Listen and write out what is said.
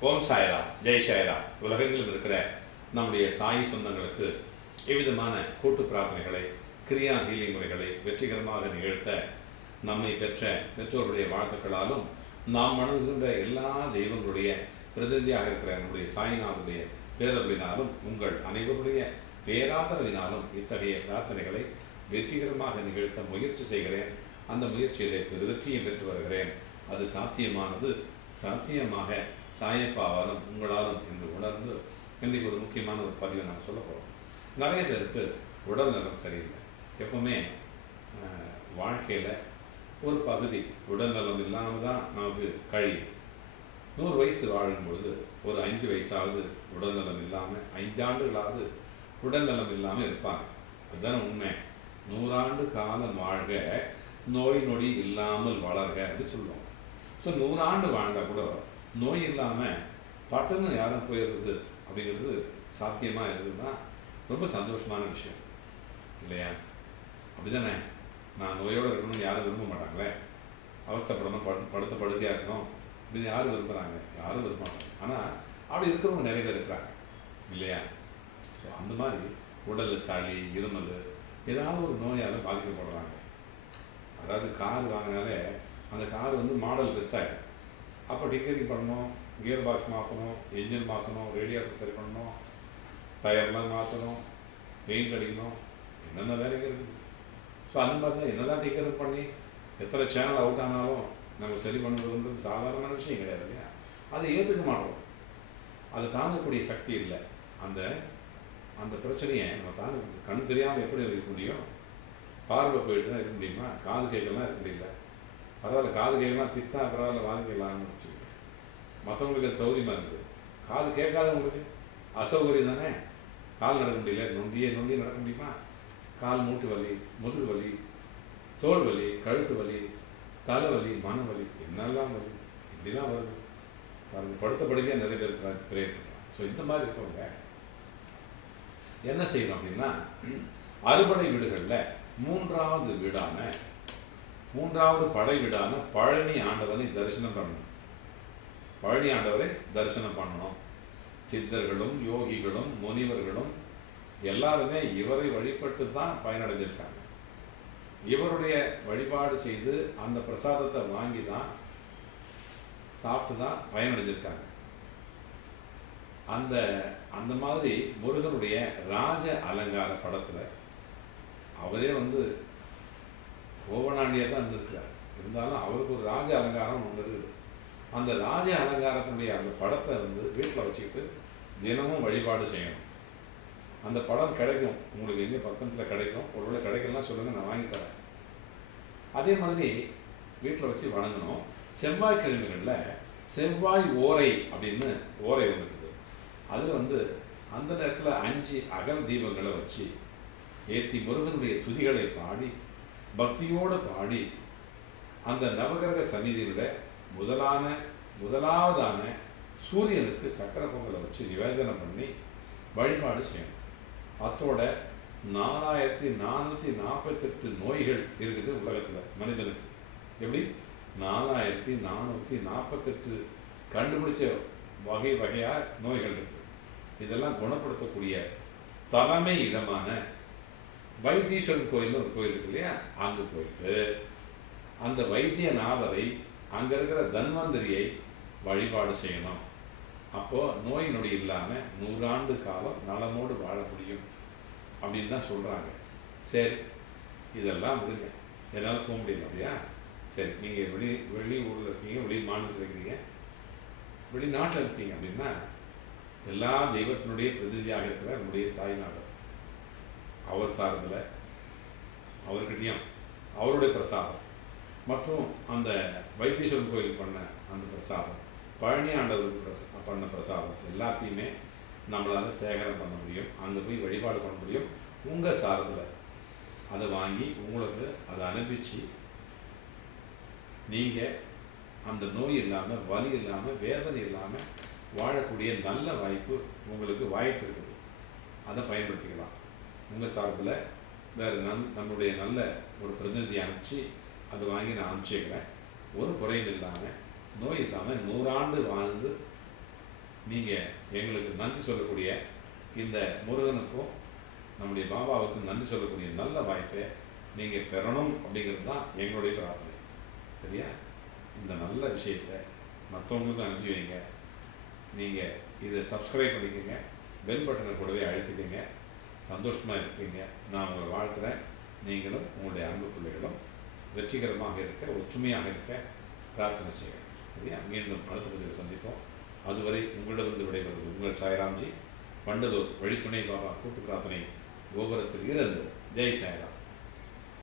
ஓம் சாய்ரா ஜெய் சாய்ரா. உலகெங்கிலும் இருக்கிற நம்முடைய சாய் சொந்தங்களுக்கு எவ்விதமான கூட்டு பிரார்த்தனைகளை கிரியா ஹீலிங் முறைகளை வெற்றிகரமாக நிகழ்த்த நம்மை பெற்ற பெற்றோருடைய வாழ்த்துக்களாலும் நாம் வணங்குகின்ற எல்லா தெய்வங்களுடைய பிரதிநிதியாக இருக்கிற நம்முடைய சாய்நாதனுடைய பேரர்வினாலும் உங்கள் அனைவருடைய பேராதரவினாலும் இத்தகைய பிரார்த்தனைகளை வெற்றிகரமாக நிகழ்த்த முயற்சி செய்கிறேன். அந்த முயற்சியிலே பெரு வெற்றியும் பெற்று வருகிறேன். அது சாத்தியமானது. சாத்தியமாக சாயப்பாவாலும் உங்களாலும் என்று உணர்ந்து இன்றைக்கு ஒரு முக்கியமான ஒரு பதிவை நான் சொல்ல போகிறோம் நிறைய பேருக்கு உடல் நலம் சரியில்லை. எப்பவுமே வாழ்க்கையில் ஒரு பகுதி உடல் நலம் இல்லாமல் தான் நமக்கு கழியுது. நூறு வயசு வாழும்பொழுது ஒரு அஞ்சு வயசாவது உடல் நலம் இல்லாமல் ஐந்தாண்டுகளாவது உடல் நலம் இல்லாமல் இருப்பாங்க. அதுதானே உண்மை. நூறாண்டு காலம் வாழ்க நோய் நொடி இல்லாமல் வளர்க அப்படின்னு சொல்லுவோம் ஸோ நூறாண்டு வாழ்ந்தால் கூட நோய் இல்லாமல் பட்டுன்னு யாரும் போயிடுறது அப்படிங்கிறது சாத்தியமாக இருக்குதுன்னா ரொம்ப சந்தோஷமான விஷயம். இல்லையா? அப்படிதானே? நான் நோயோடு இருக்கணும்னு யாரும் விரும்ப மாட்டாங்களே? அவஸ்தப்படணும் படுத்து படுத்த படுக்கையாக இருக்கணும் அப்படின்னு யாரும் விரும்புகிறாங்க யாரும் விரும்ப மாட்டாங்க ஆனால் அப்படி இருக்கிறவங்க நிறைய பேர் இருக்கிறாங்க. இல்லையா? ஸோ அந்த மாதிரி உடல் சளி இருமல் ஏதாவது ஒரு நோயால் பாதிக்கப்படுறாங்க. அதாவது கார் வாங்கினாலே அந்த கார் வந்து மாடல் பெருசாகிடும் அப்போ டிங்கரிங் பண்ணணும் கியர் பாக்ஸ் மாற்றணும் என்ஜின் மாற்றணும் ரேடியேட்டர் சரி பண்ணணும் டயர்லாம் மாற்றணும் பெயிண்ட் அடிக்கணும் என்னென்ன வேலைகள் இருக்குது ஸோ அந்த மாதிரி தான் என்ன தான் டிக்கர் பண்ணி எத்தனை சேனல் அவுட் ஆனாலும் நம்ம சரி பண்ணுறதுன்றது சாதாரணமான விஷயம் கிடையாது இல்லையா? அதை ஏற்றுக்க மாட்டோம். அது தாங்கக்கூடிய சக்தி இல்லை. அந்த அந்த பிரச்சனையை நம்ம தாங்க கண் தெரியாமல் எப்படி இருக்க முடியும்? பார்வை போயிட்டு தான் இருக்க முடியுமா? காது கேட்கலாம் இருக்க முடியல. பரவாயில்ல காது கேட்கலாம் திட்டா பரவாயில்ல வாங்கிக்கலாம்னு வச்சுக்கோங்க மற்றவங்களுக்கு அது சௌகரியமாக இருக்குது காது கேட்காதவங்களுக்கு அசௌகரியம் தானே? கால் நடக்க முடியல நொண்டியே நொந்தியே நடக்க முடியுமா? கால் மூட்டு வலி முதுகு வலி தோல் வலி கழுத்து வலி தலைவலி மனவலி என்னெல்லாம் வலி இப்படிலாம் வருது. பாருங்க படுத்த படுக்கையாக நிறைய பேர் பிரேயர் பண்ணுறாங்க ஸோ இந்த மாதிரி இருக்கவங்க என்ன செய்யணும் அப்படின்னா அறுபடை வீடுகளில் மூன்றாவது வீடான மூன்றாவது படை வீடான பழனி ஆண்டவனை தரிசனம் பண்ணணும். பழனி ஆண்டவரை தரிசனம் பண்ணணும். சித்தர்களும் யோகிகளும் முனிவர்களும் எல்லாருமே இவரை வழிபட்டு தான் பயனடைஞ்சிருக்காங்க. இவருடைய வழிபாடு செய்து அந்த பிரசாதத்தை வாங்கி தான் சாப்பிட்டு தான் பயனடைஞ்சிருக்காங்க. அந்த அந்த மாதிரி முருகனுடைய ராஜ அலங்கார படத்தில் அவரே வந்து ஓவனாண்டியாக தான் இருந்திருக்கிறார். இருந்தாலும் அவருக்கு ஒரு ராஜ அலங்காரம் ஒன்று இருக்குது. அந்த ராஜ அலங்காரத்தினுடைய அந்த படத்தை வந்து வீட்டில் வச்சுக்கிட்டு தினமும் வழிபாடு செய்யணும். அந்த படம் கிடைக்கும். உங்களுக்கு எங்கே பக்கத்தில் கிடைக்கும். ஒருவேளை கிடைக்கலாம் சொல்லுங்கள் நான் வாங்கி தரேன். அதே மாதிரி வீட்டில் வச்சு வணங்கணும். செவ்வாய்க்கிழமைகளில் செவ்வாய் ஓரை அப்படின்னு ஓரை ஒன்று இருக்குது. அதில் வந்து அந்த நேரத்தில் அஞ்சு அகல் தீபங்களை வச்சு ஏற்றி முருகனுடைய துதிகளை பாடி பக்தியோடு பாடி அந்த நவகிரக சந்நிதியில் முதலான முதலாவதான சூரியனுக்கு சக்கரை பொங்கலை வச்சு நிவேதனம் பண்ணி வழிபாடு செய்யணும். அத்தோட நாலாயிரத்தி நானூற்றி நாற்பத்தெட்டு நோய்கள் இருக்குது உலகத்தில் மனிதனுக்கு. எப்படி? நாலாயிரத்தி நானூற்றி நாற்பத்தெட்டு கண்டுபிடிச்ச வகை வகையாக நோய்கள் இருக்குது இதெல்லாம் குணப்படுத்தக்கூடிய தலைமை இடமான வைத்தீஸ்வரன் கோயில் ஒரு கோயில் இருக்கு இல்லையா? அங்கே போயிட்டு அந்த வைத்தியநாதரை அங்கே இருக்கிற தன்வந்திரியை வழிபாடு செய்யணும். அப்போது நோய் நொடி இல்லாமல் நூறாண்டு காலம் நலமோடு வாழ முடியும் அப்படின்னு தான் சொல்கிறாங்க சரி இதெல்லாம் முடிங்க என்னால் போக முடியல அப்படியா? சரி நீங்கள் வெளி வெளி ஊரில் இருக்கீங்க வெளி மாநிலத்தில் இருக்கிறீங்க வெளிநாட்டில் இருக்கீங்க அப்படின்னா எல்லா தெய்வத்தினுடைய பிரதிநிதியாக இருக்கிற நம்முடைய சாய்நாதர். அவர் சார்பில் அவர்கிட்டையும் அவருடைய பிரசாதம் மற்றும் அந்த வைத்தீஸ்வரன் கோயில் பண்ண அந்த பிரசாதம் பழனி ஆண்டவருக்கு பிரச பண்ண பிரசாதம் எல்லாத்தையுமே நம்மளால் சேகரம் பண்ண முடியும். அங்கே போய் வழிபாடு பண்ண முடியும். உங்கள் சார்பில் அதை வாங்கி உங்களுக்கு அதை அனுப்பிச்சு நீங்கள் அந்த நோய் இல்லாமல் வலி இல்லாமல் வேதனை இல்லாமல் வாழக்கூடிய நல்ல வாய்ப்பு உங்களுக்கு வாய்ப்பு இருக்குது. அதை பயன்படுத்திக்கலாம். உங்கள் சார்பில் வேறு நம் நம்முடைய நல்ல ஒரு பிரதிநிதி அனுப்பிச்சு அதை வாங்கி நான் அனுப்பிச்சிக்கிறேன். ஒரு குறையும் இல்லாமல் நோய் இல்லாமல் நூறாண்டு வாழ்ந்து நீங்கள் எங்களுக்கு நன்றி சொல்லக்கூடிய இந்த முருகனுக்கும் நம்முடைய பாபாவுக்கும் நன்றி சொல்லக்கூடிய நல்ல வாய்ப்பை நீங்கள் பெறணும் அப்படிங்கிறது தான் எங்களுடைய பிரார்த்தனை. சரியா? இந்த நல்ல விஷயத்தை மற்றவங்களுக்கும் அனுப்பி வைங்க. நீங்கள் இதை சப்ஸ்கிரைப் பண்ணிக்கோங்க. பெல் பட்டனை கூடவே அழைச்சிக்கோங்க சந்தோஷமாக இருப்பீங்க. நான் உங்களை வாழ்த்துறேன். நீங்களும் உங்களுடைய அன்பு பிள்ளைகளும் வெற்றிகரமாக இருக்க ஒற்றுமையாக இருக்க பிரார்த்தனை செய்யுங்க சரியா? மீண்டும் அடுத்த பதிவில் சந்திப்போம். அதுவரை உங்களிடமிருந்து விடைபெறுவது உங்கள் சாய்ராம்ஜி. பண்டதூர் வழித்துணை பாபா கூட்டு பிரார்த்தனை கோபுரத்தில் இருந்து ஜெய் சாய்ராம்.